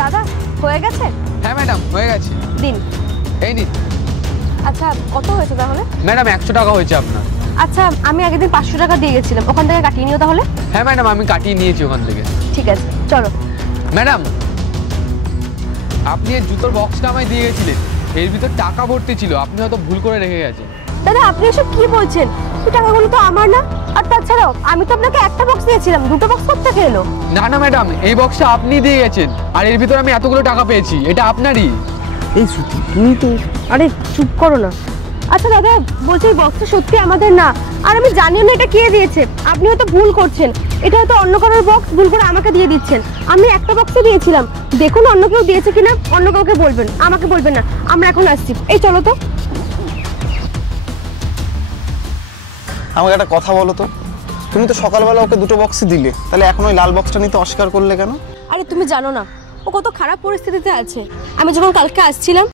দাদা হয়ে গেছে? হ্যাঁ ম্যাডাম হয়ে গেছে। দিন। এই নিন। আচ্ছা কত হয়েছে তাহলে? ম্যাডাম 100 টাকা হয়েছে আপনার। আচ্ছা আমি আগের দিন 500 টাকা দিয়ে গেছিলাম, ওখান থেকে কাটিয়ে নিও তাহলে। হ্যাঁ ম্যাডাম আমি কাটিয়ে নিয়েছি ওখান থেকে। ঠিক আছে চলো। ম্যাডাম আপনি এই জুতোর বক্সটা আমায় দিয়ে গেছিলেন, এর ভিতর টাকা ভর্তি ছিল, আপনি হয়তো ভুল করে রেখে গেছেন। দাদা আপনি এসব কি বলছেন? এই টাকাগুলো তো আমার না। আর তাছাড়াও আমি তো আপনাকে একটা বক্স দিয়েছিলাম, দুটো বক্স কোথা এলো? না না ম্যাডাম, এই বক্সটা আপনি দিয়ে গেছেন, আর এর ভিতরে আমি এতগুলো টাকা পেয়েছি, এটা আপনারই। এই শ্রুতি তুমি তো, আরে চুপ করো না। আচ্ছা দাদা বলছি এই বক্সটা সত্যি আমাদের না, আর আমি জানিও না এটা কে দিয়েছে। আপনি হয়তো ভুল করছেন, এটা হয়তো অন্য কারোর বক্স, ভুল করে আমাকে দিয়ে দিচ্ছেন। আমি একটা বক্সে দিয়েছিলাম, দেখুন অন্য কেউ দিয়েছে কিনা, অন্য কাউকে বলবেন, আমাকে বলবেন না। আমরা এখন আসছি, এই চলো তো। আমাকে একটা কথা বলো তো, তুমি তো সকালবেলা ওকে দুটো বক্সই দিলে, তাহলে এখন ওই লাল বক্সটা নিতে অস্বীকার করলে কেন? আরে তুমি জানো না ও কত খারাপ পরিস্থিতিতে আছে। আমি যখন কালকে আসছিলাম